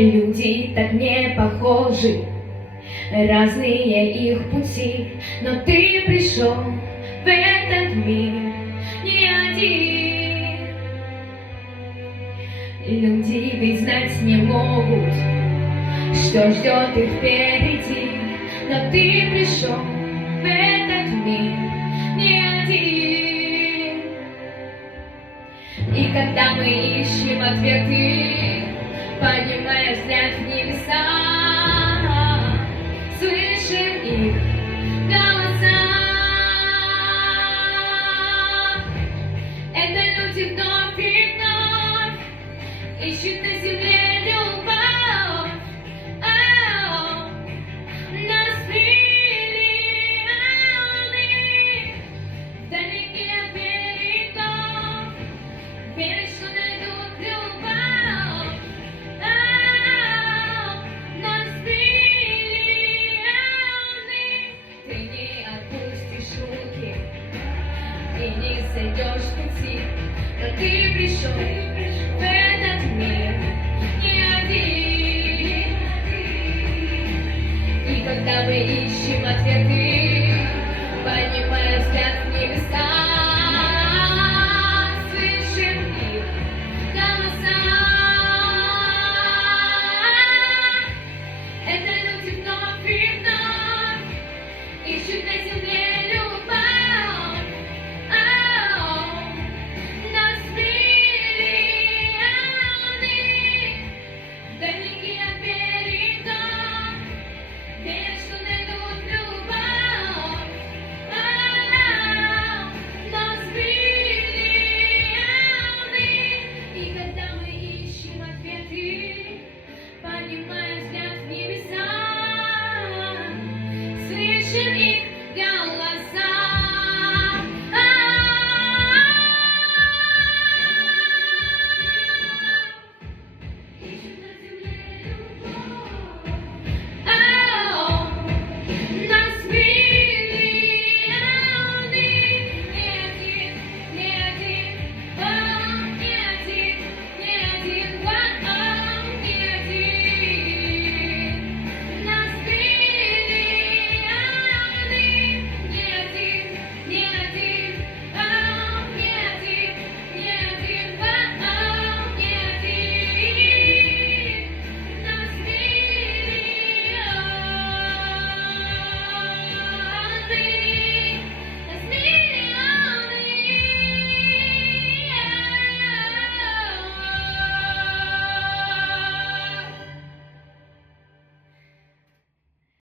Люди так не похожи, разные их пути, но ты пришел в этот мир не один. Люди ведь знать не могут, что ждет их впереди, но ты пришел в этот мир не один. И когда мы ищем ответы, поднимая взгляд в небеса, слышим их голоса. Это люди вновь и вновь ищут на земле любовь. Нас миллионы вдалеке от берегов верят, что найдут любовь. Нас миллионы. Ты не отпустишь руки и не сойдешь с пути, но ты пришел в этот мир не один. И когда мы ищем ответы, поднимая взгляд в небеса,